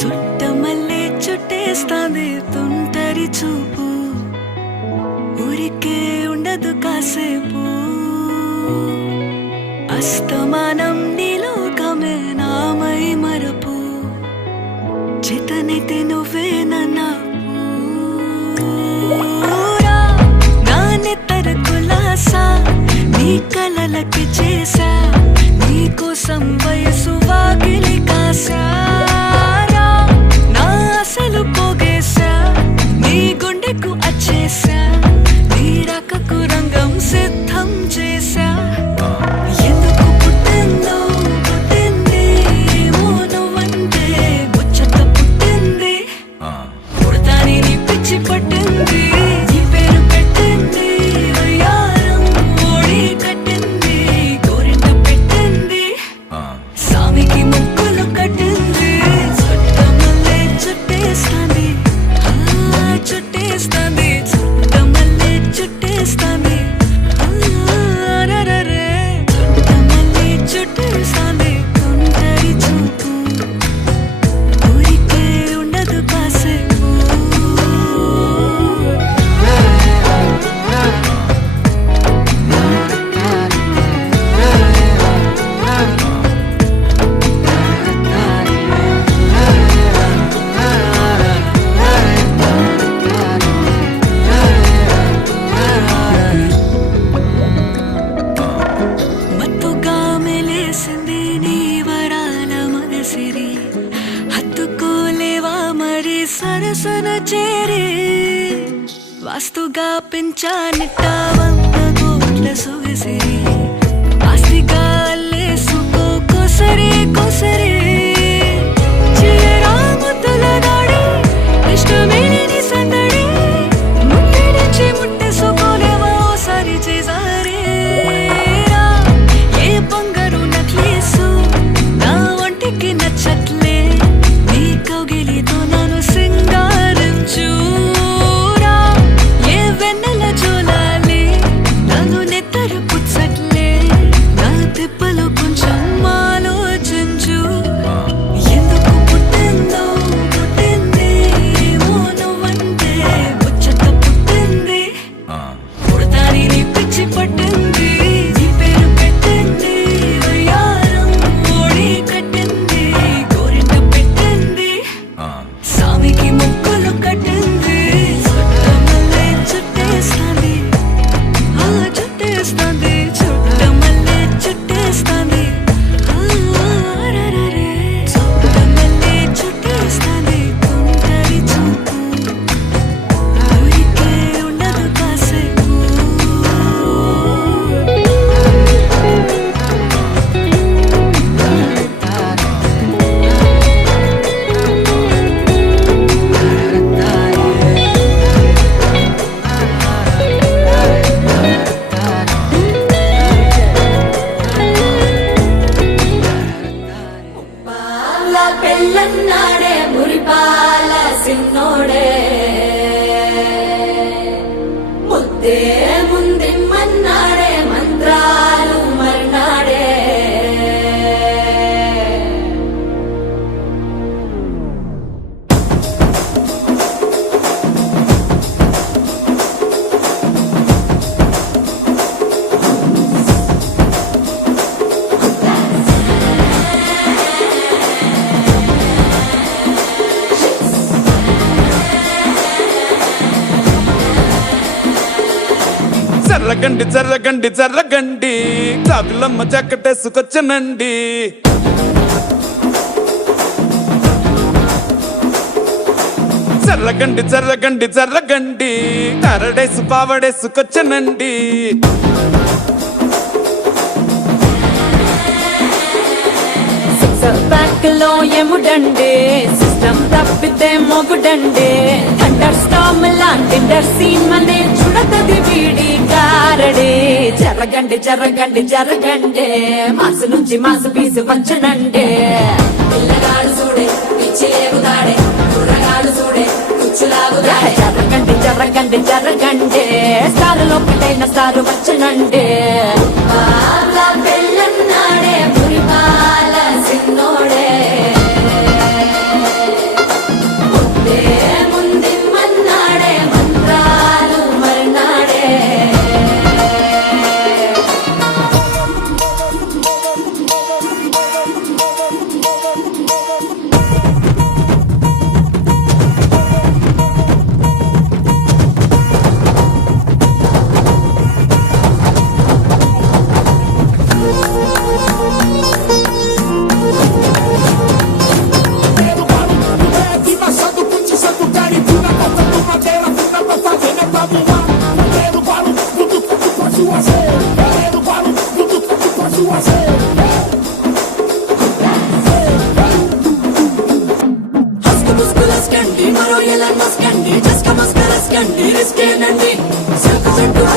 చుట్టమల్లే చుట్టేస్తాంది తుంటరి చూపు, ఊరికే ఉండదు కాసేపు. అస్తమానం నీలోకమే నామై మరపు, చేతనైతే నువ్వే నన్నా నా నెత్తర కులాసా నీ కలలకి చేసా, నీ కోసం వయసు వాకిలి కాసా. నా అసలు పోగేసా నీ గుండెకు అచ్చేసా, నీ రకకు రంగం సిద్ధం చేసా. ఎందుకు పుట్టిందో పుట్టింది ఏమో నువ్వంటే ముచ్చట పుట్టింది, పుడతాని నీ పిచ్చి పట్టింది. నీ పేరు పెట్టింది వయ్యారం ఓడి కట్టింది, గోరింట పెట్టింది సామికి ముక్కులు కట్టింది. చుట్టమల్లే చుట్టేస్తాంది చుట్టేస్తాంది, చుట్టమల్లే చుట్టేస్తాంది. చుట్టమల్లే చుట్టేస్తాంది తుంటరి చూపు, ఊరికే ఉండదు కాసేపు. మత్తుగా మెలేసింది నీ వరాల మనసిరి, హత్తుకోలేవా మరి సరసన చేరి. వాస్తుగా పెంచానిట్ట 100 కోట్ల సొగసిరి, ఆస్తిగా అల్లేసుకో కొసరి కొసరి. చేయరా ముద్దుల దాడి ఇష్టమేని సందడి, ముట్టడించి ముట్టేసుకోలేవా ఓసారి చేసారే. ఏ బంగారు నక్లీసు నా ఒంటికి నచ్చట్లే, నీ కౌగిలితో నన్ను సింగారించురా. ఏ వెన్నెల జోలాలి నన్ను నెత్తర పుచ్చట్లే, నా తిప్పలు కొంచెం ఆలోచించు. ఎందుకు పుట్టిందో పుట్టింది ఏమో నువ్వంటే ముచ్చట పుట్టింది, పుడతాని నీ పిచ్చి పట్టింది. నీ పేరు పెట్టింది వయ్యారం ఓడి కట్టింది, గోరింట పెట్టింది సామికి ముక్కులు కట్టింది. చుట్టమల్లే చుట్టేస్తాంది చుట్టేస్తాంది, చుట్టమల్లే చుట్టేస్తాంది. చుట్టమల్లే చుట్టేస్తాంది తుంటరి చూపు, ఊరికే ఉండదు కాసేపు. పాల పెళ్ళన్నాడే మురిపాల సిన్నోడే, ముద్దే ముందిమ్మన్నాడే మంత్రాలు మర్నాడే. జర్రగండి జర్రగండి జర్రగండి, కాకులమ్మ చక్కటేసుకొచ్చనండి. జర్రగండి జర్రగండి జర్రగండి, కరడేసు పావడేసుకొచ్చనండి. బ్యాక్ లో ఎముడండే, సిస్టమ్ తప్పితే మొగుడండే. థండర్ స్టామ్ లాంటి సీన్ మనే చూడతది వీడి కారడే. జరగండి జరగండి జరగండి, మాసు నుంచి మాసు పీసు వంచనండే. పిల్లగాడు చూడే పిచ్చి ఎగుతాడే, కుర్రగాడు చూడే కుచ్చులాగుతాడే. జరగండి జరగండి జరగండి, స్టార్ లోపటైన స్టార్ వచ్చనండే. పెళ్ళన్నాడే మురిపాల సిన్నోడే,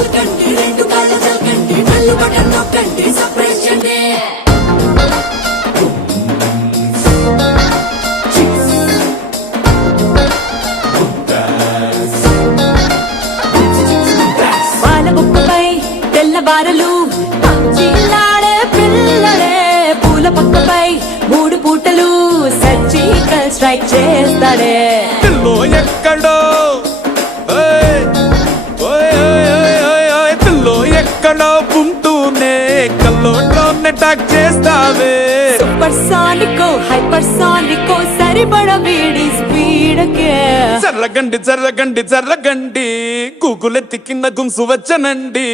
పలకండి రెండు కాళ్ళ జలకండి నల్లు బటన్ నొక్కండి సర్ప్రైజ్ చేయండి పాల బుక్కపై తెల్లవారలు పచ్చిలాడే పిల్లడే పూల పక్కపై మూడు పూటలు సర్జికల్ స్ట్రైక్ చేస్తాడే పిల్లో ఎక్కడో ఓయ్, ఓయ్, ఓయ్, ఓయ్, ఓయ్, ఓయ్, పిల్లో ఎక్కడో ఉంటూనే కల్లోట్లోనే టాక్ చేస్తావే సూపర్ సానికో హైపర్ సానికో సరిపడ వీడి స్పీడ్కే చర్రగండి చర్రగండి చర్రగండి కూకులెత్తి కింద గుంసు వచ్చనండి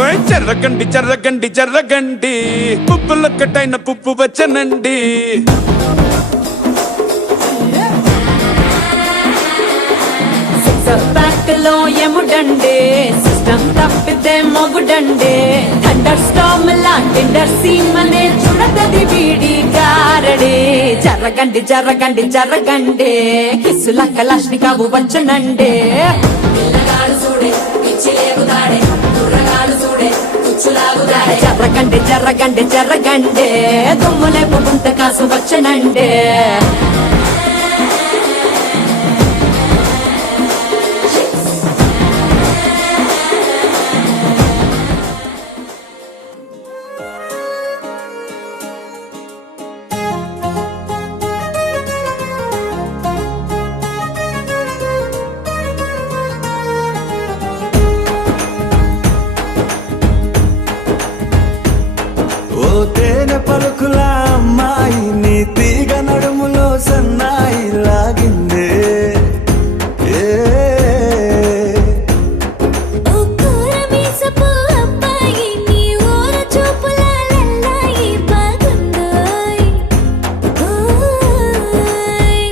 ఓయ్, చర్రగండి చర్రగండి చర్రగండి పుప్పులొక్కటైన పుప్పు వచ్చనండి బ్యాక్ లో ఎముడండే సిస్టమ్ తప్పితే మొగుడండే థండర్ స్టామ్ లాంటి సీమనే చూడతది వీడి గారడే జరగండి జరగండి జరగండి కిస్సుల కలాష్ని కావు వచ్చనండే పిల్లగాడు చూడే పిచ్చి లేగుతాడే కుర్రగాడు చూడే కుచ్చులాగుతాడే జరగండి జరగండి జరగండి దుమ్ములేపు గుంత కాసు వచ్చనండే ఓ తేనె పలుకుల అమ్మాయి నీ తీగ నడుములో సన్నాయి లాగిందే ఏ ఓ కూరమీసపు అబ్బాయి నీ ఊర చూపుల లల్లాయి బాగుందోయ్ ఓయ్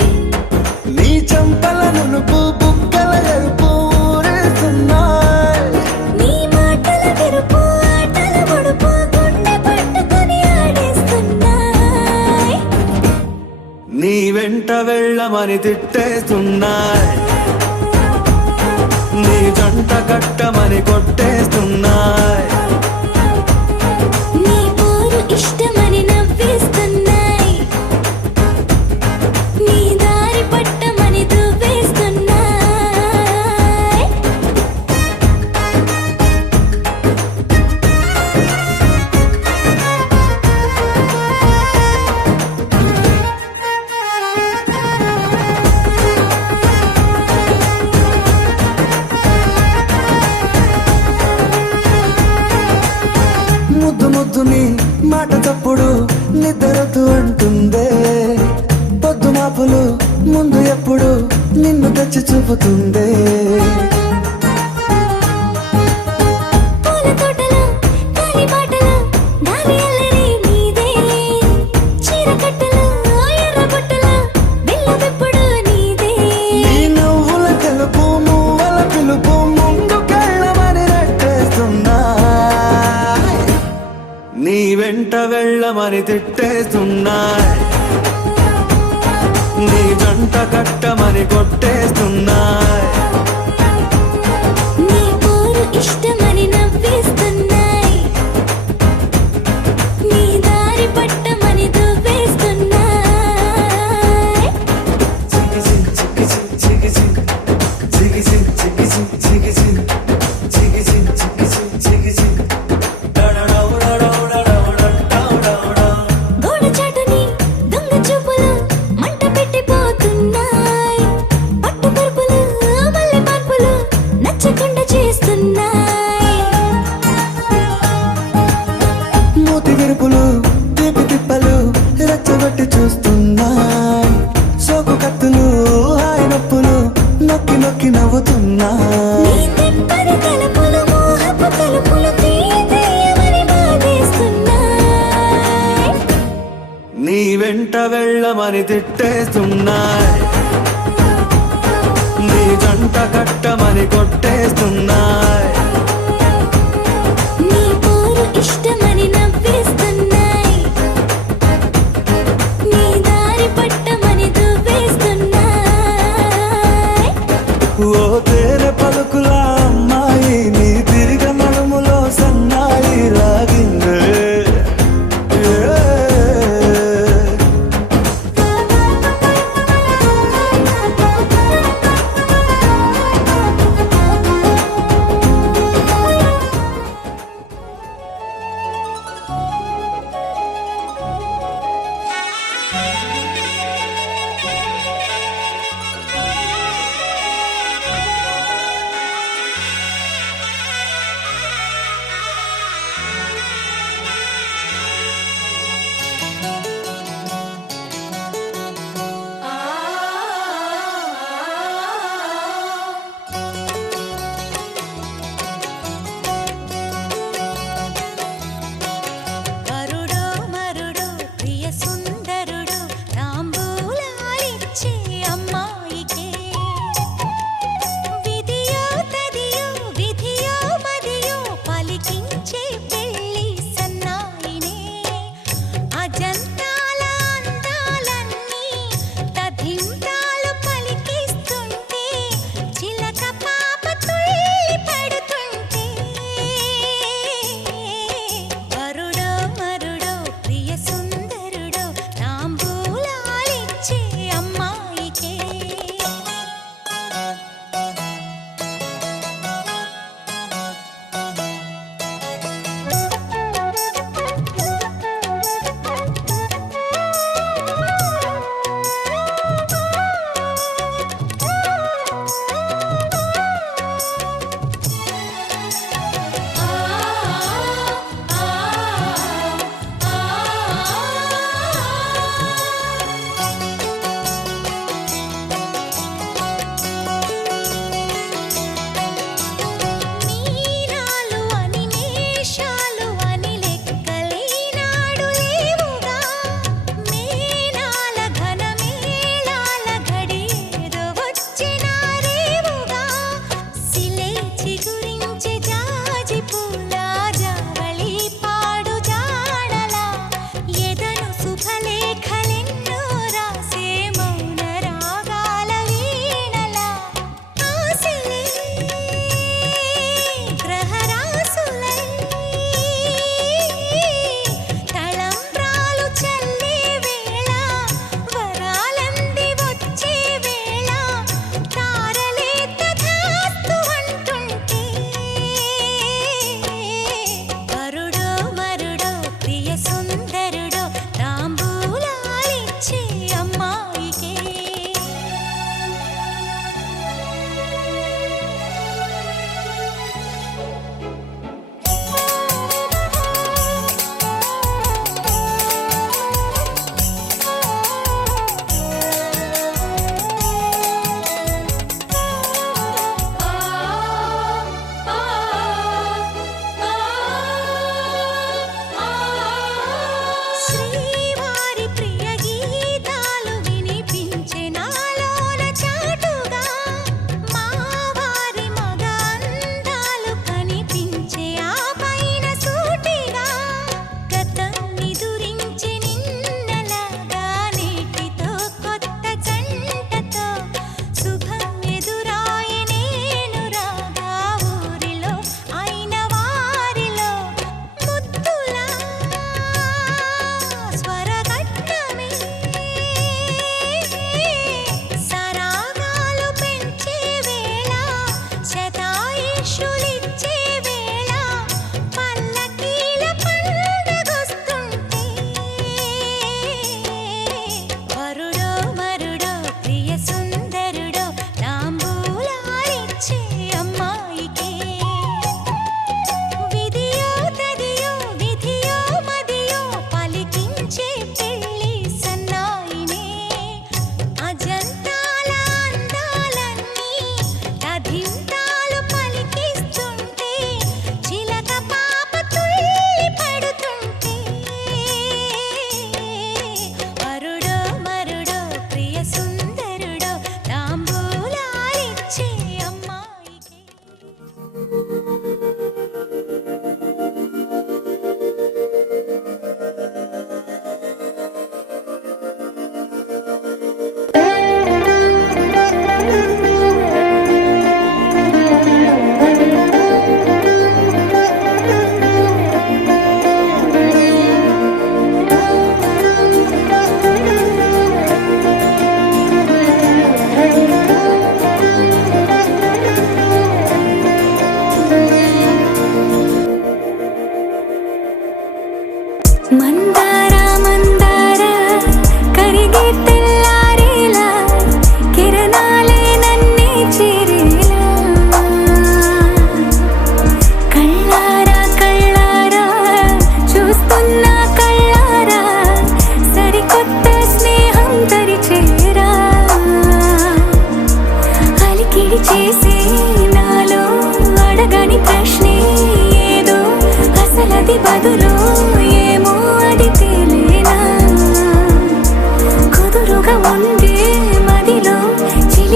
నీ చంపల నునుపు బుగ్గల ఎరుపు ఊరేస్తున్నాయి నీ మాటల విరుపు ఆటల ముడుపు గుండె పట్టుకొని ఆడేస్తున్నాయ్ నీ వెంట వెళ్ళమని తిట్టేస్తున్నాయి నీ జంట కట్టమని కొట్టేస్తున్నాయి నీ పోరు ఇష్టమని నవ్వేస్తున్నాయ్ నీ దారి పట్టమని దువ్వేస్తున్నాయ్ ముద్దు ముద్దుని మాట తప్పుడు నిద్రతు అంటుందే పొద్దు మాపులు ముందు ఎప్పుడు నిన్ను తెచ్చి చూపుతుందే పూల తోటలో గాలి బాటలో గాలి అల్లరి నీదేలే చీర కట్టలో ఎర్ర బుట్టలో బిల్ల విప్పుడు నీదే నీ నువ్వుల తెలుపు మువ్వల పిలుపు ముందుకెళ్ళమని నెట్టేస్తున్నా నీ వెంట వెళ్ళమని తిట్టేస్తున్నాయి నీ జంట కట్టమని కొట్టేస్తున్నాయి నీ పోరు ఇష్టమని నవ్వేస్తున్నాయ్ నీ దారి పట్టమని దువ్వేస్తున్నాయ్ గోడ చాటుని దొంగ చూపులు మంట పెట్టిపోతున్నాయ్ పట్టు పరుపులు మల్లె మార్పులు నచ్చకుండా చేస్తున్నాయ్ మూతి విరుపులు తీపి తిప్పలు రెచ్చగొట్టి చూస్తున్నాయి సోకు కత్తులు హాయి నొప్పులు నొక్కి నొక్కి నవ్వుతున్నాయి నీ తిప్పని తలుపులు మోహపు తలుపులు తీయమని బాధేస్తున్నాయ్ నీ వెంట వెళ్ళమని తిట్టేస్తున్నాయి నీ జంట కట్టమని కొట్టేస్తున్నాయి నీ పోరు ఇష్టమని నవ్వేస్తున్నాయ్ నీ దారి పట్టమని దువ్వేస్తున్నాయ్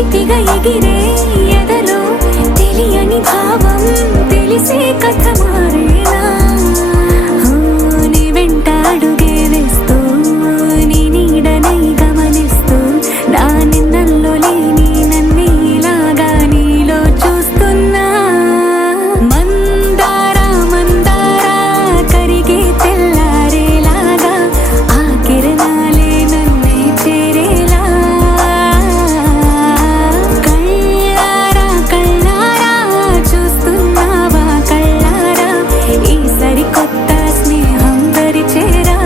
చిలిపిగా ఎగిరే ఎదలో తెలియని భావం తెలిసే కథ మారేలా నీ వెంట అడుగే వేస్తూ నీ నీడనై గమనిస్తూ నా నిన్నల్లో లేని నన్ను ఇలాగా నీలో చూస్తున్నా మందారా మందారా కరిగే తెల్లారేలాగా ఆ కిరణాలే నన్నే చేరేలా కళ్ళారా కళ్ళారా చూస్తున్నావా కళ్ళారా ఈ సరికొత్త స్నేహం దరిచేరా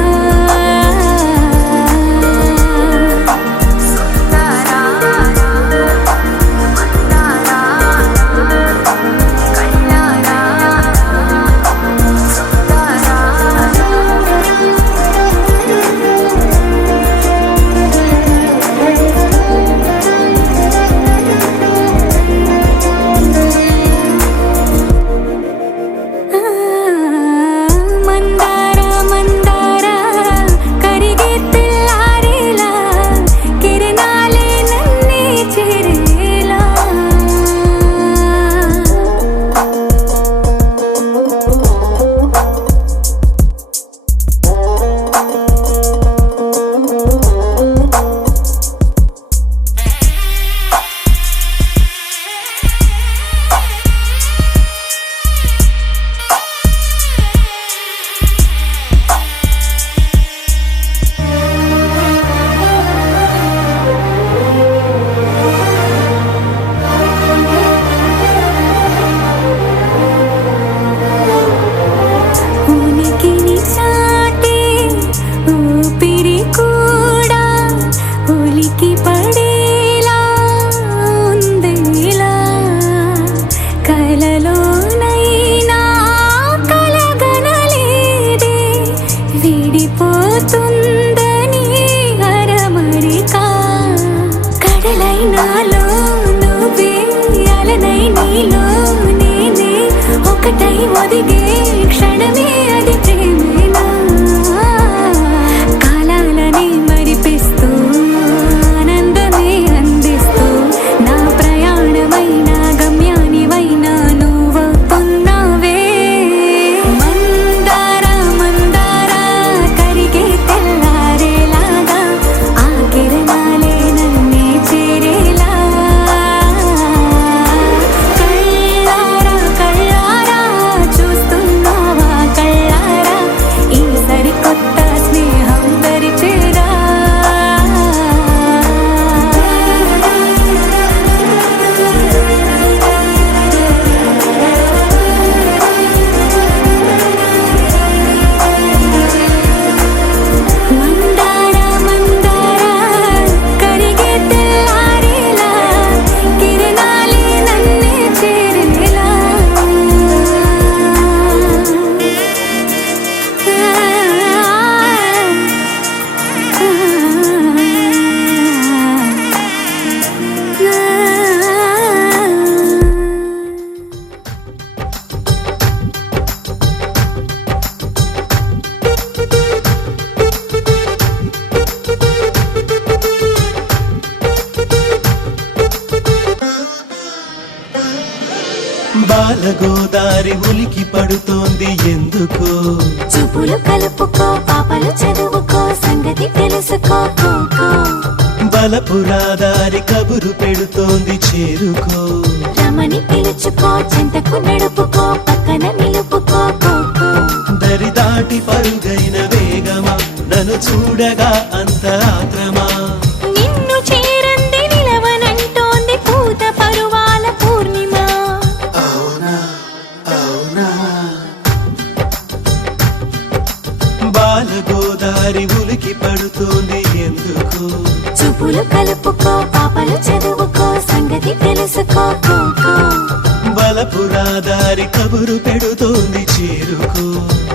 మందారా మందారా కరిగే తెల్లారేలా కిరణాలే నన్నే చేరేలా ఉనికిని చాటే ఊపిరి కూడా ఉలికి పడేలా ఉందేలా కలలోనైనా కలగనలేదే విడిపోతుందని అరమరికా కడలైనాలో నువ్వే అలనై నీలో నేనే ఒకటై ఒదిగే క్షణమే అది ప్రేమేనా కాలాలని మరిపిస్తూ ఆనందమే అందిస్తూ నా ప్రయాణమైన గమ్యానివైనా నువ్వవుతున్నావే మందారా మందారా కరిగే తెల్లారేలాగా ఆ కిరణాలే నన్నే చేరేలా కళ్ళారా కళ్ళారా చూస్తున్నావా కళ్ళారా ఈ సరికొత్త స్నేహం దరిచేరా మందారా మందారా కరిగే తెల్లారేలా కిరణాలే నన్నే చేరేలా బాలగోదారి ఉలికి పడుతోంది ఎందుకో చూపులు కలుపుకో పాపలు చదువుకో సంగతి తెలుసుకో కోకో బలపురాదారి కబురు పెడుతోంది చేరుకో రమణి పిలుచుకో చెంతకు నడుపుకో పక్కన నిలుపుకో కోకో దరి దాటి పరుగైన వేగమా నన్ను చూడగా అంత ఆత్రమా నిన్ను చేరంది నిలవనంటోంది పూత పరువాల పూర్ణిమ బాలగోదారి ఉలికి పడుతోంది ఎందుకు చూపులు కలుపుకో పాపలు చదువుకో సంగతి తెలుసుకో కోకో బలపురాదారి కబురు పెడుతోంది చేరుకో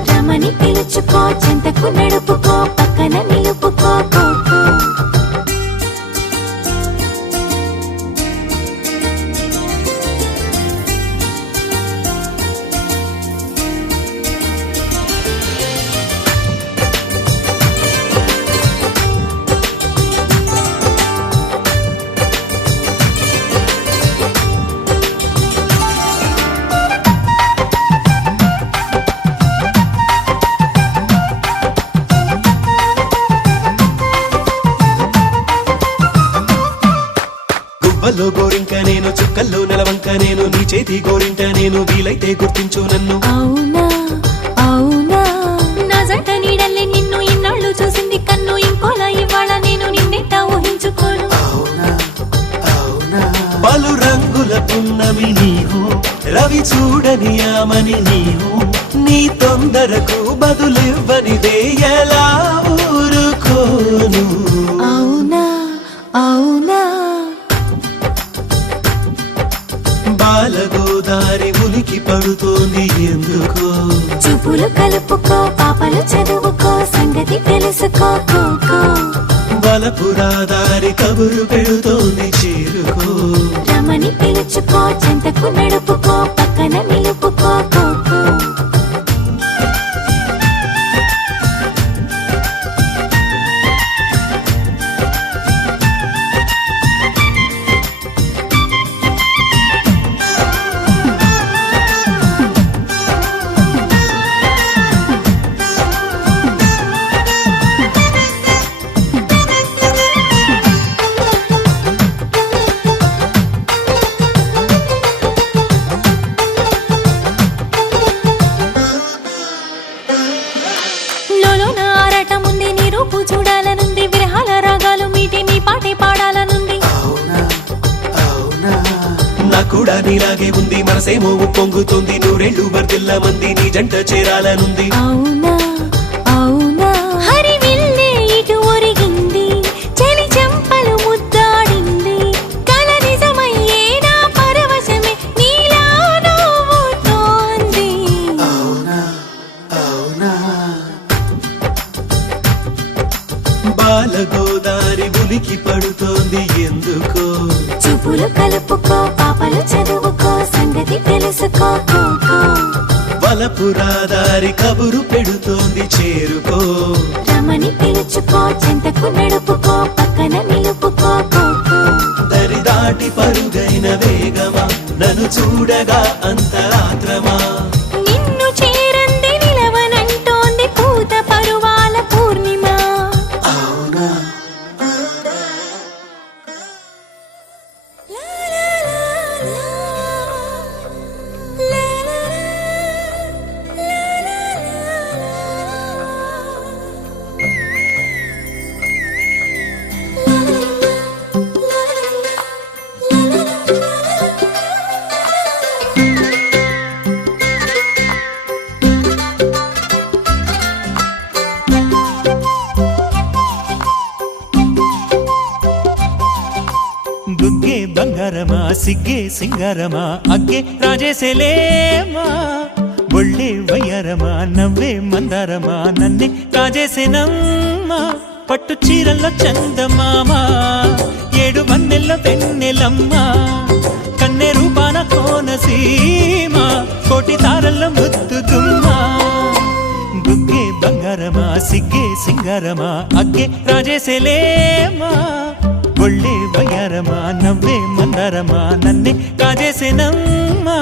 రమణి పిలుచుకో చెంతకు నడుపుకో పక్కన నిలుపుకో కోకో చువ్వలో గోరింక నేను చుక్కల్లో నెలవంక నేను నీ చేతి గోరింట నేను వీలైతే గుర్తించు నన్ను అవునా అవునా నా జంట నీడల్లే నిన్ను ఇన్నాళ్ళు చూసింది కన్ను ఇంకోలా ఇవాళ నేను నిన్నెట్టా ఊహించుకోను పలు రంగుల పున్నమి నీవు రవి చూడని ఆమని నీవు నీ తొందరకు బదులివ్వనిదే ఎలా ఊరుకోను అవునా అవునా బాలగోదారి ఉలికి పడుతోంది ఎందుకో చూపులు కలుపుకో పాపలు చదువుకో సంగతి తెలుసుకో కోకో బలపురాదారి కబురు పెడుతోంది చేరుకో రమని పిలుచుకో చెంతకు నడుపుకో పక్కన నిలుపుకో కోకో చూడాలనుంది విరహాల రాగాలు మీటి నీ పాటే పాడాలనుంది నా కూడా నీలాగే ఉంది మనసేమో పొంగుతుంది నూరేళ్ళు బర్దిల్ల మంది నీ జంట చేరాలనుంది అవునా అవునా హరివిల్లే ఇటు ఒరిగింది చలి చెంపలు ముద్దాడింది కల నిజమయ్యే నా పరవశమే నీలా నవ్వుతోంది బాలగోదారి ఉలికి పడుతోంది ఎందుకో చూపులు కలుపుకో పాపలు చదువుకో సంగతి తెలుసుకో కోకో బలపురాదారి కబురు పెడుతోంది చేరుకో రమని పిలుచుకో చెంతకు నడుపుకో పక్కన నిలుపుకో కోకో దరి దాటి పరుగైన వేగమా నన్ను చూడగా అంత ఆత్రమా నిన్ను చేరంది నిలవనంటోంది పూత పరువాల పూర్ణిమ అవునా బుగ్గే బంగారమా సిగ్గే సింగారమా అగ్గే రాజేసేలేమా ఒళ్ళే వయ్యారమా నవ్వే మందారమా నన్నే కాజేసేనమ్మా పట్టు చీరల్లో చందమామ ఏడు వన్నెల్లో వెన్నెలమ్మా కన్నె రూపాన కోనసీమ కోటి తారల్లో ముద్దుగుమ్మా బుగ్గే బంగారమా సిగ్గే సింగారమా అగ్గే రాజేసేలేమా ఒళ్ళే వయ్యారమా నవ్వే మందారమా నన్నే కాజేసేనమ్మా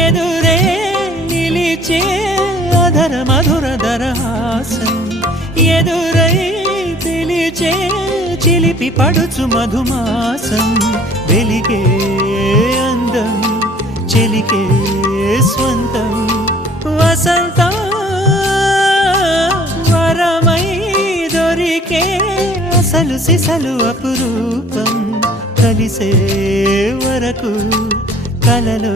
ఎదురే నిలిచే అధర మధుర దరహాసం ఎదురై పిలిచే చిలిపి పడుచు మధుమాసం వెలిగే అందం చెలికే స్వంతం వసంతం వరమై దొరికే అసలు సిసలు అపురూపం కలిసే వరకు కలలో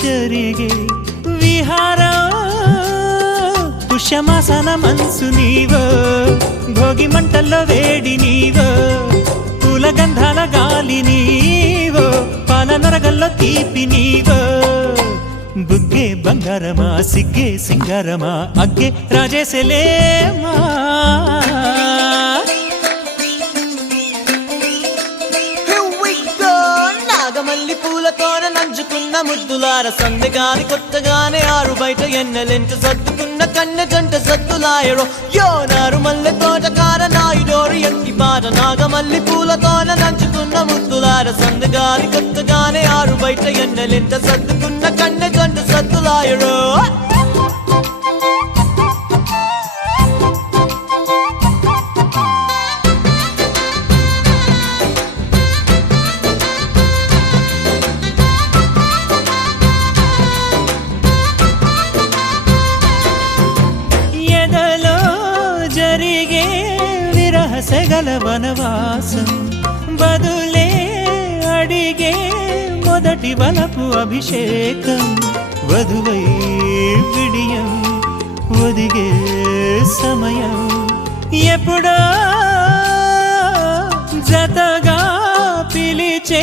జరిగే విహారం పుష్యమాసన మనసు నీవో భోగి మంటల్లో వేడి నీవో పూల గంధాల గాలి నీవో పాల నరగల్లో తీపి నీవో బుగ్గే బంగారమా సిగ్గే సింగారమా అగ్గే రాజేసేలేమా Here we go, నాగ నాగమల్లి పూలతోన నంచుకున్న ముద్దులార సందెగాని కొత్తగానే ఆరు బయట ఎన్నెలెంట సర్దుకున్న కన్నె జంట సద్దులాయడో యో నారు మల్లె తోటకార నాయుడోరు ఎంటి బాట నాగమల్లి పూలతోన నంచుకున్న ముద్దులార సందెగాని కొత్తగానే ఆరు బయట ఎన్నెలెంట సర్దుకున్న కన్నె జంట సద్దులాయడో సెగల వనవాసం బదులే అడిగే మొదటి వలపు అభిషేకం వధువై విడియం ఒదిగే సమయం ఎప్పుడో జతగా పిలిచే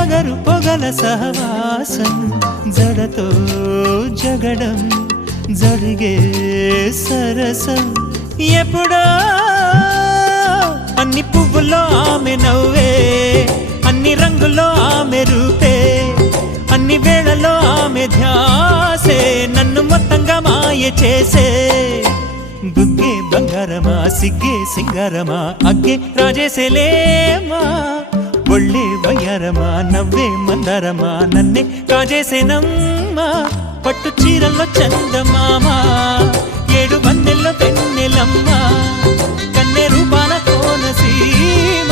అగరు పొగల సహవాసం జడతో జగడం జరిగే సరసం ఎప్పుడో అన్ని పువ్వుల్లో ఆమె నవ్వే అన్ని రంగుల్లో ఆమె రూపే అన్ని వేళలో ఆమె ధ్యాసే నన్ను మొత్తంగా మాయ చేసే బుగ్గే బంగారమా సిగ్గే సింగారమా అగ్గే రాజేసేలేమా ఒళ్ళే వయ్యారమా నవ్వే మందారమా నన్నే కాజేసేనమ్మా పట్టు చీరల్లో చందమామా ఏడు మందెల్లో పెన్నెలమ్మా కన్నె రూపాన కోనసీమ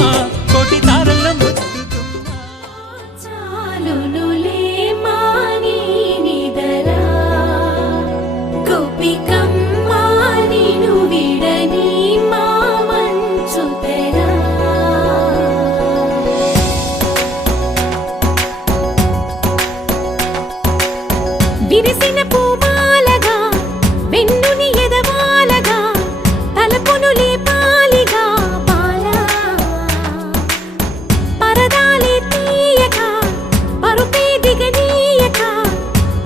కోటి తారల్లో ముద్దుకుమ్మా చాలునులే మాని నిదరా గోపికమ్మ నిను విడని మా మంచు తెరా విరిసిన పూమాలగా వెన్నుని ఎదవాలగా తలపును లేపాలిగా పాలా పరదాలే తీయక పరుపే దిగనీయక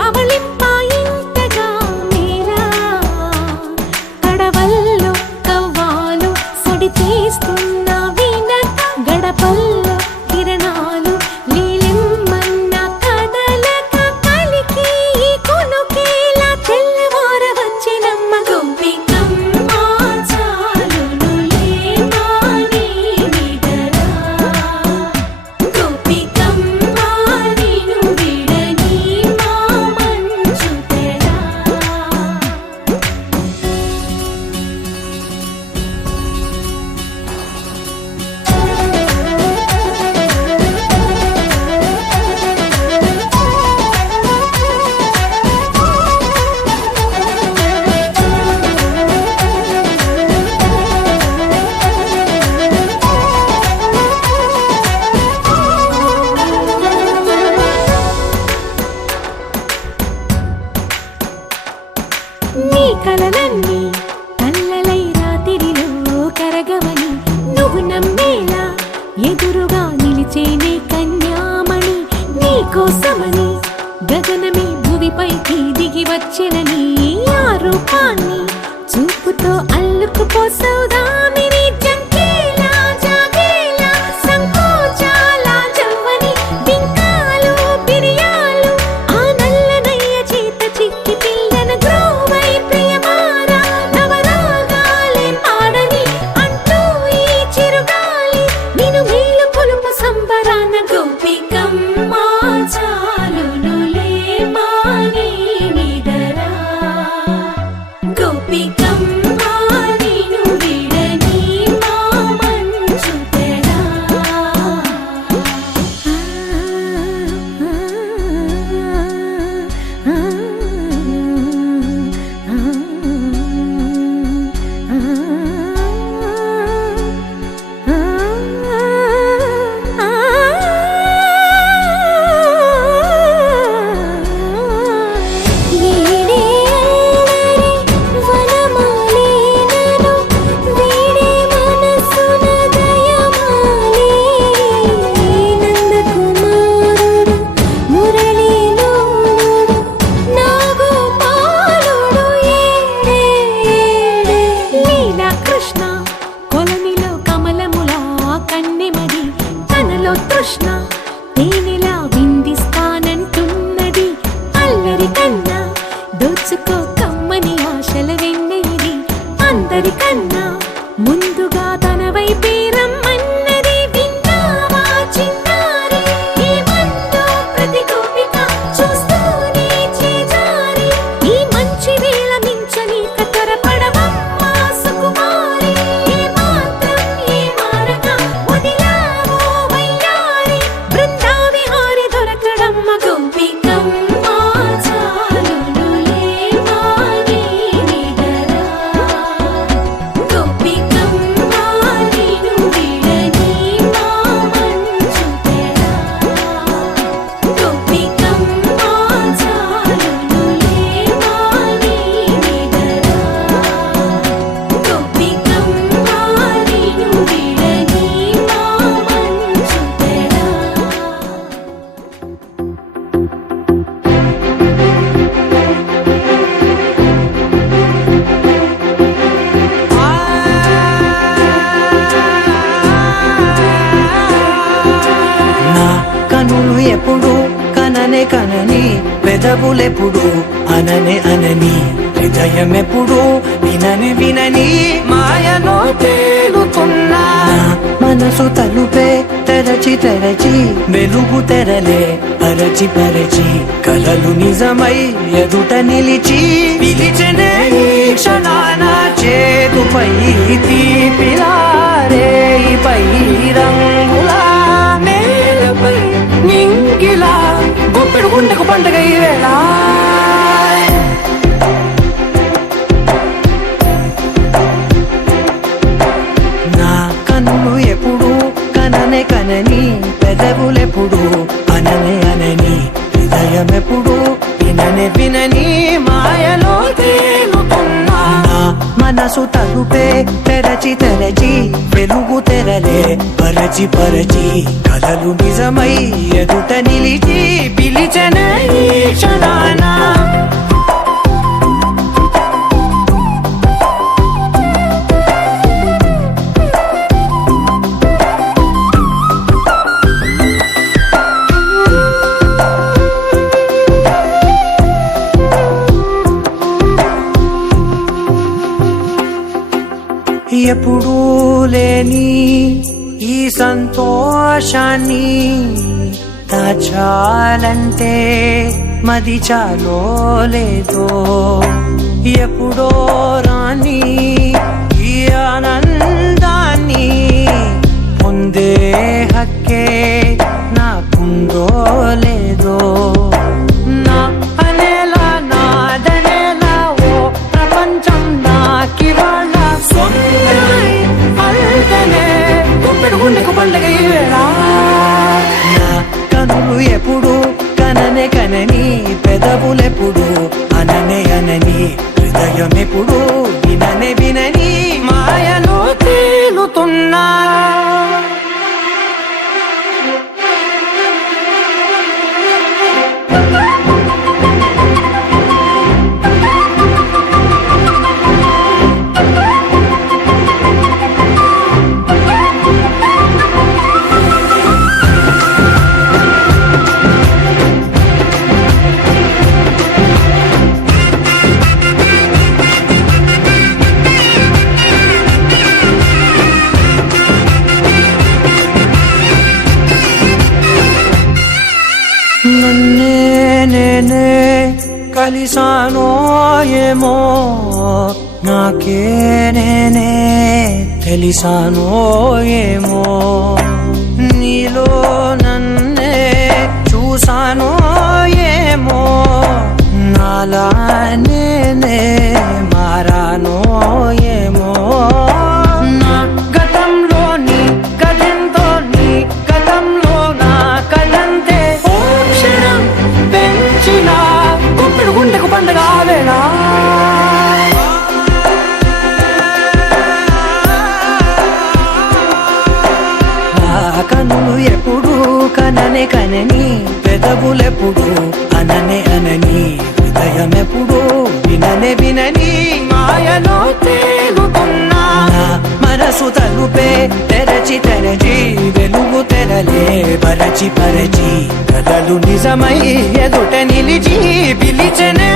అవలింపాయింతగా మేరా కడవల్లో కవ్వాలు సడి చేస్తున్న వీణత గడపల్లో కిరణాలు నీలిమ్మన్న కదలక కలికి కొనుకేలా తెల్లవార వచ్చినమ్మ గోపికమ్మ చాలునులే మాని నిదరా గోపికమ్మ నిను విడని మా మంచు తెరా నీ కలలన్నీ కల్లలై రాత్రిలో కరగవని నువ్వు నమ్మేలా ఎదురుగా నిలిచేనే కన్యామణి నీ కోసమని గగనమే భువిపైకి దిగి వచ్చెనని ఆ రూపాన్ని చూపుతో అల్లుకుపోసౌదామిని జంకేలా జాగేలా సంకోచాల జవ్వని బింకాలు బిరియాలు ఆ నల్లనయ్య చేత చిక్కి పిల్లన గ్రోవై ప్రియమారా నవరాగాలే పాడని అంటూ ఈ చిరుగాలి నిను మేలు కొలుపు సంబరాన గోపికమ్మ చాలునులే మాని నిదరా గోపికమ్మ నిను విడని అందరికన్నా ముందుగా తన వైపే రమ్మన్నది విన్నావా చిన్నారి ఈ మందు ప్రతి గోపిక చూస్తూనే చేజారి ఈ మంచి వేళ మించని కతరపడవమ్మ సుకుమారి ఏ మాత్రం ఏ మారక వదిలావో వయ్యారి బృందావిహారి దొరకడమ్మ గోపికమ్మ చాలునులే మాని నిదరా గోపికమ్మ నిను విడని మా మంచు తెరా గోపికమ్మ చాలునులే మాని నిదరా గోపికమ్మ నిను విడని మా మంచు తెరా నా కనులు ఎప్పుడు కననే కనని పెదవులెప్పుడు అననే అనని హృదయం ఎప్పుడు వినని వినని మాయలో తేలుతున్నా నా మనసు తలుపే తెరచి తెరచి వెలుగు తెరలే పరచి పరచి కలలు నిజమై ఎదుట నిలిచి పిలిచనే ఈ క్షణాన చేతుపై తీపిలారే పై రంగులా నేలపై నింగిలా గుప్పెడు గుండెకు పండగ ఈ వేళ నా కన్నులు ఎప్పుడు కననే కనని పెదవులెప్పుడు అననే అనని హృదయం ఎప్పుడు విననే వినని మాయలో తేలుతున్నా నా మనసు తలుపే తెరచి తెరచి వెలుగు తెరలే పరచి పరచి కలలు నిజమై ఎదుట నిలిచి పిలిచనే ఈ క్షణాన ఎప్పుడూ లేని ఈ సంతోషాన్ని దాచాలంటే మది చాలో లేదో ఎప్పుడో రాని ఈ ఆనందాన్ని పొందే హక్కే నాకుందో లేదో నా అనేలా నాదనేలా ఓ ప్రపంచం నాకివాళ గుప్పెడు గుండెకు పండగ ఈ వేళ నా కనులు ఎప్పుడు కననే కనని పెదవులెప్పుడు అననే అనని హృదయం ఎప్పుడు విననే వినని మాయలో తేలుతున్నా నన్నే నేనే కలిసానో ఏమో నాకే నేనే తెలిసానో ఏమో నీలో నన్నే చూసానో ఏమో నాలా నేనే మారానో ఏమో నా గతంలోని కథంతో నీ గతంలో నా కథంతే ఓ క్షణం పెంచిన గుప్పెడు గుండెకు పండగ వేళ కనులు ఎప్పుడు కననే కనని పెదవులెప్పుడు అననే అనని హృదయం ఎప్పుడు విననే వినని మాయలో తేలుతున్నా నా మనసు తలుపే తెరచి తెరచి వెలుగు తెరలే పరచి పరచి కథలు నిజమై ఎదుట నిలిచి పిలిచనే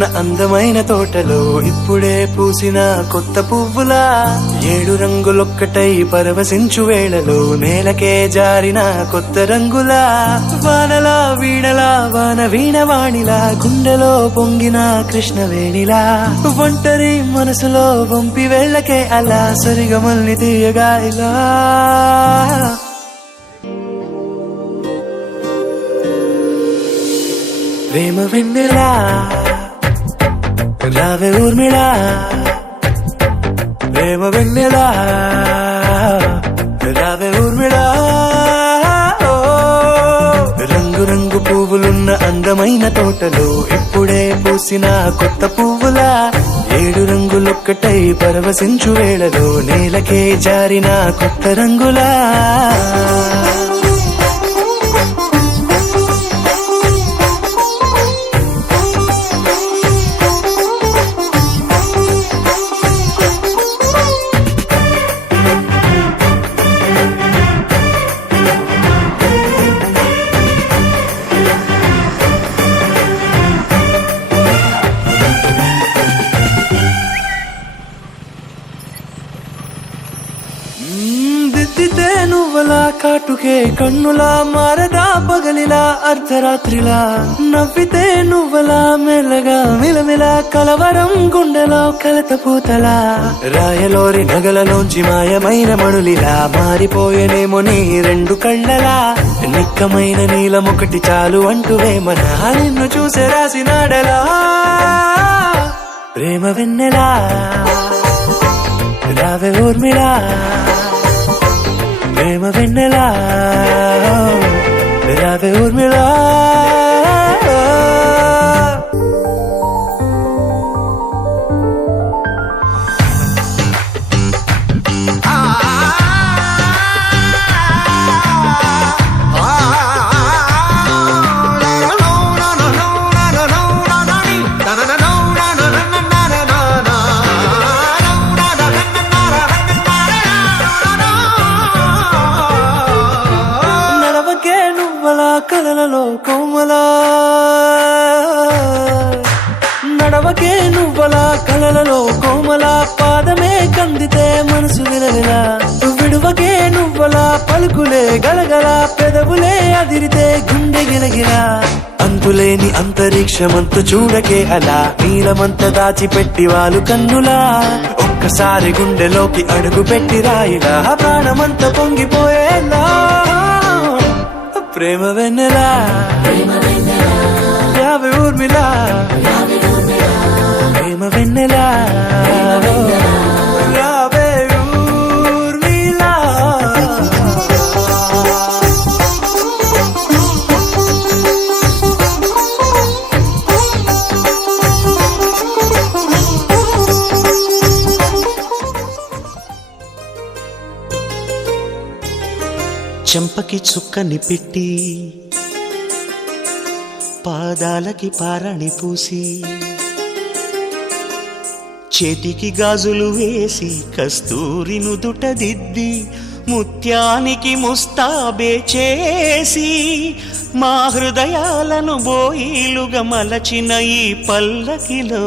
పువ్వులున్న అందమైన తోటలో ఇప్పుడే పూసిన కొత్త పువ్వులా 7 రంగులొక్కటై పరవశించు వేళలో నేలకే జారిన కొత్త రంగులా వానలా వీణలా వాన వీణవాణిలా గుండెలో పొంగిన కృష్ణవేణిలా ఒంటరి మనసులో వంపి వెళ్ళకే అలా సరిగమల్ని తీయగా ఇలా ప్రేమ వెన్నెలా రావే ఊర్మిళా ప్రేమ వెన్నెలా రావే ఊర్మిళా ఓ, రంగు రంగు పువ్వులున్న అందమైన తోటలో ఇప్పుడే పూసిన కొత్త పువ్వులా 7 రంగులొక్కటై పరవశించు వేళలో నేలకే జారిన కొత్త రంగులా దిద్దితే నువ్వలా కాటుకే కన్నులా మారదా పగలిలా అర్ధరాత్రిలా నవ్వితే నువ్వలా మెల్లగా మిలమిలా కలవరం గుండెలో కలత పూతలా రాయలోరి నగలలోంచి మాయమైన మణులిలా మారిపోయేనేమో నీ 2 కళ్ళలా నిక్కమైన నీలమొకటి చాలు అంటూ వేమన నిన్ను చూసే రాసినాడలా ప్రేమ వెన్నెలా రావే ఊర్మిళా ప్రేమ వెన్నెలా రావే ఊర్మిళా కలలలో కోమలా నడవకే నువ్వలా కలలలో కోమలా పాదమే కందితే మనసు విలవిలా విడువకే నువ్వలా పలుకులే గలగల పెదవులే అదిరితే గుండె గిలగిలా అంతులేని అంతరిక్షమంతు చూడకే అలా నీలమంత దాచిపెట్టి వాళ్ళు కన్నులా ఒక్కసారి గుండెలోకి అడుగు పెట్టి రాయిలా ప్రాణమంత పొంగిపోయేలా ప్రేమ వెన్నెలా రావే ఊర్మిళా ప్రేమ వెన్నెలా రావే ఊర్మిళా చెంపకి చుక్కని పెట్టి పాదాలకి పారణి పూసి చేతికి గాజులు వేసి కస్తూరి నుదుట దిద్ది ముత్యానికి ముస్తాబే చేసి మా హృదయాలను బోయిలుగా మలచిన ఈ పల్లకిలో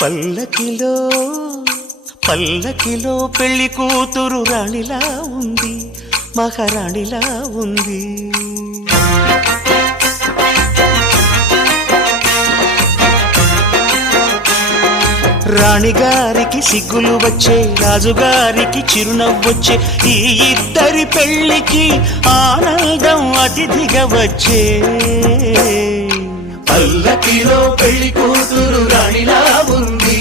పల్లకిలో పల్లకిలో పెళ్లి కూతురు రాణిలా ఉంది మహారాణిలా ఉంది రాణిగారికి సిగ్గులు వచ్చే రాజుగారికి చిరునవ్వొచ్చే ఈ ఇద్దరి పెళ్లికి ఆనందం అతిథిగా వచ్చే పల్లకిలో పెళ్లి కూతురు రాణిలా ఉంది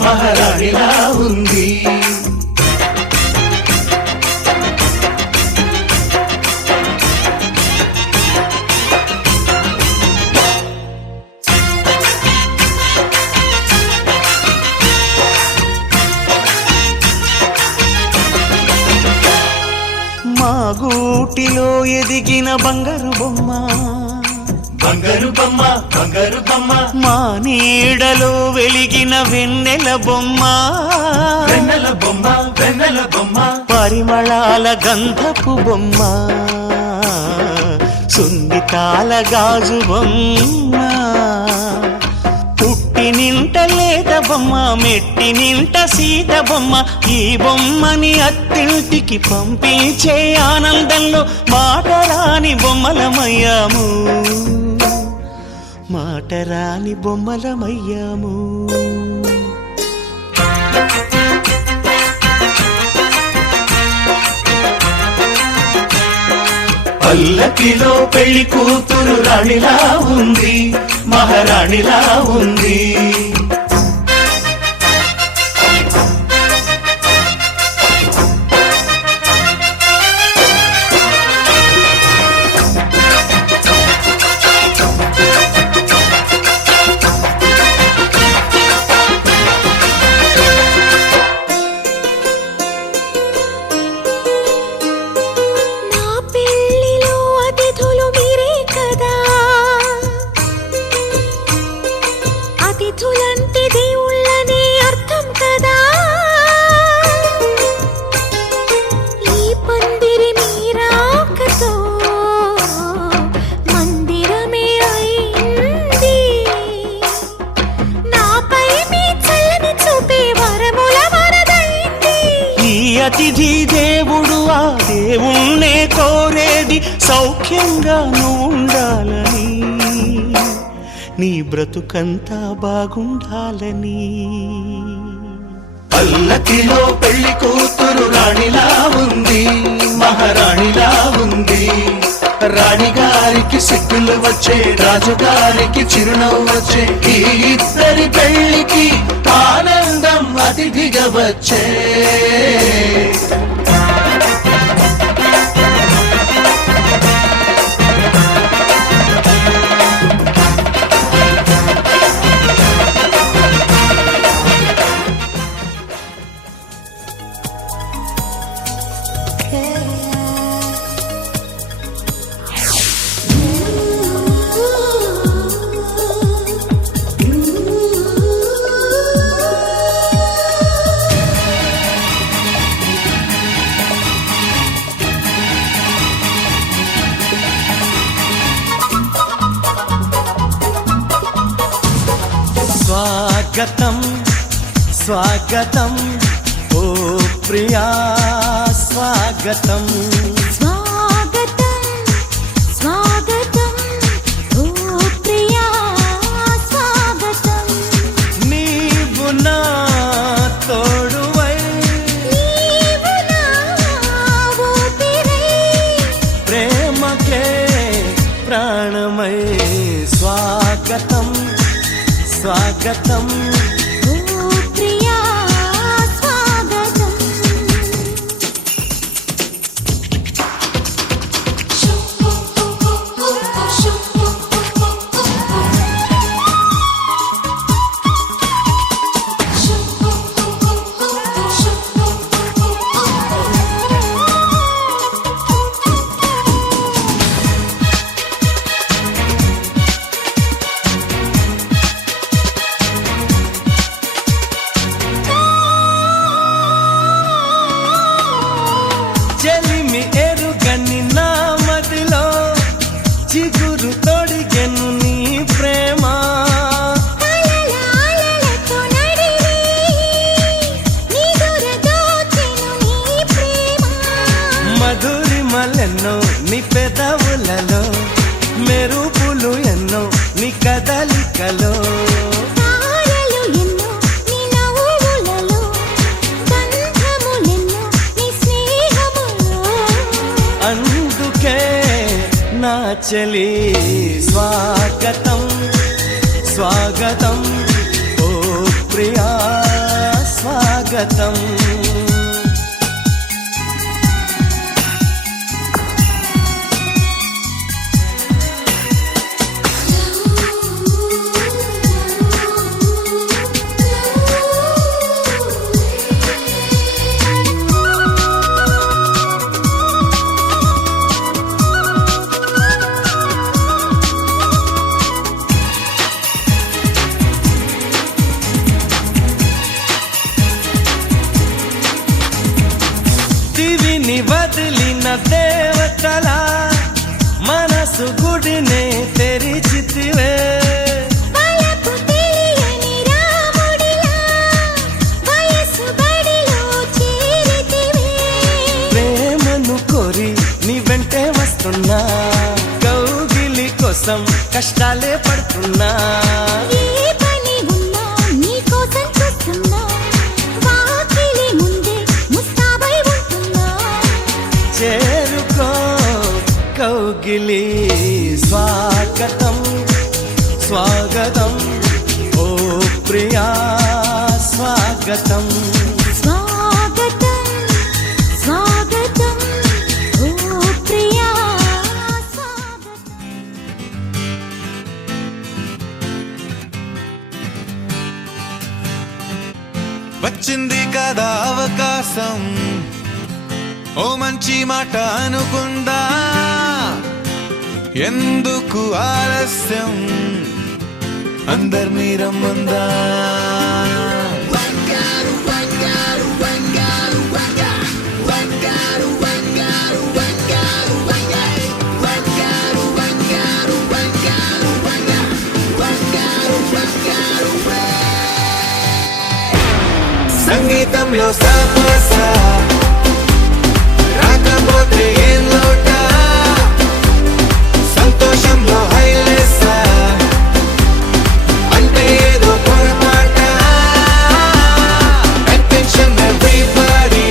మహారాణిలా ఉంది మా గూటిలో ఎదిగిన బంగారు బొమ్మ బంగారు బొమ్మ బంగారు బొమ్మ మా నీడలో వెలిగిన వెన్నెల బొమ్మ వెన్నెల బొమ్మ వెన్నెల బొమ్మ పరిమళాల గంధపు బొమ్మ సున్నితాల గాజు బొమ్మ పుట్టి నింట లేత బొమ్మ మెట్టి నింట సీత బొమ్మ ఈ బొమ్మని అత్తింటికి పంపించే ఆనందంలో మాటరాని బొమ్మలమయ్యాము మాటరాని బొమ్మలమయ్యాము పల్లకిలో పెళ్లి కూతురు రాణిలా ఉంది మహారాణిలా ఉంది నా పెళ్ళిలో అతిథులు మీరే కదా అతిథులంటే దేవుళ్ళని అర్థం కదా ఈ పందిరి మీరాకతో మందిరమే అయింది నాపై మీ చల్లని చూపే వరముల వరదైంది ఈ అతిథి దేవుడు ఆ దేవుణ్ణే కోరేది సౌఖ్యంగా నువ్వు ఉండాలని నీ బ్రతుకంతా బాగుండాలని పల్లకిలో పెళ్లి కూతురు రాణిలా ఉంది మహారాణిలా ఉంది రాణిగారికి సిగ్గులు వచ్చే రాజుగారికి చిరునవ్వు వచ్చే ఈ ఇద్దరి పెళ్లికి ఆనందం అతిథిగా వచ్చే స్వాగతం స్వాగతం ఓ ప్రియా స్వాగతం స్వాగతం స్వాగతం ఓ ప్రియా స్వాగతం నీవు నా తోడువై నీవు నా ఊపిరై ప్రేమకే ప్రాణమై స్వాగతం స్వాగతం ఓ ప్రియా స్వాగతం చెలిమి ఎరుగని నా మదిలో చిగురు తొడిగెను నీ ప్రేమ అలలతో నడివి నిదుర దోచెను నీ ప్రేమ మధురిమలెన్నో నీ పెదవులలో మెరుపులు ఎన్నో నీ కదలికలో తారలు ఎన్నో నీ నవ్వులలో గంధములెన్నో నీ స్నేహములో అందుకే నా చెలి స్వాగతం స్వాగతం ఓ ప్రియా స్వాగతం ఇంటిని వదిలిన దేవతలా మనసు గుడినే తెరిచితివే వలపు తెలియని రాముడిలా వయసు బడిలో చేరితివే ప్రేమను కోరి నీ వెంటే వస్తున్నా కౌగిలి కోసం కష్టాలే పడుతున్నా ఏ పని ఉన్నా నీ కోసం చూస్తున్నా వాకిలి ముందే ముస్తాబై ఉంటున్నా చేరుకో కౌగిలి స్వాగతం స్వాగతం ఓ ప్రియా స్వాగతం స్వాగతం స్వాగతం ఓ ప్రియా స్వాగతం వచ్చింది కదా అవకాశం ఓ మంచి మాట అనుకుందా ఎందుకు ఆలస్యం అందరినీ రమ్మందా సంగీతంలో సాపసా రాకపోతే ఏం లోట సంతోషంలో హైలేసా అంటే ఏదో పొరపాట అటెన్షన్ ఎవ్రీబడీ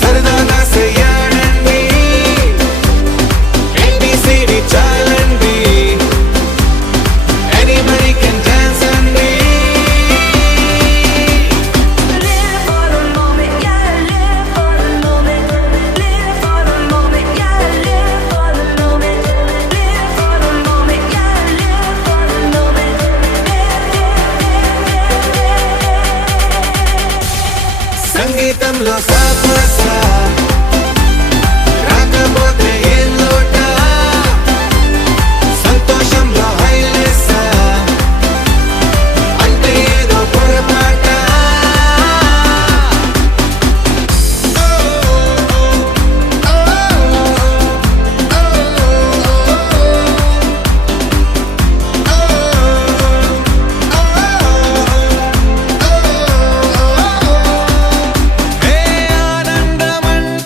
సరదాగా చేయాలండి ABCD చాలండి anybody can dance అండి Live for the moment, yeah, live for the moment. Live for the moment, yeah, live for the moment. Live for the moment, yeah, live for the moment. సంగీతంలో సాపసా రాకపోతే ఏం లోట సంతోషంలో హైలేసా అంటే ఏదో పొరపాట ఏ ఆనందమంటే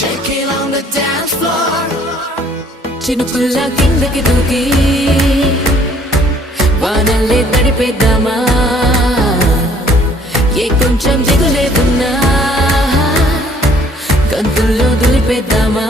Shake it on the dance floor. చినుకుల్ల కిందకి దూకి వానల్లే తడిపేద్దామా ఏ కొంచెం దిగులే ఉన్నా గంతుల్లో దులిపేద్దామా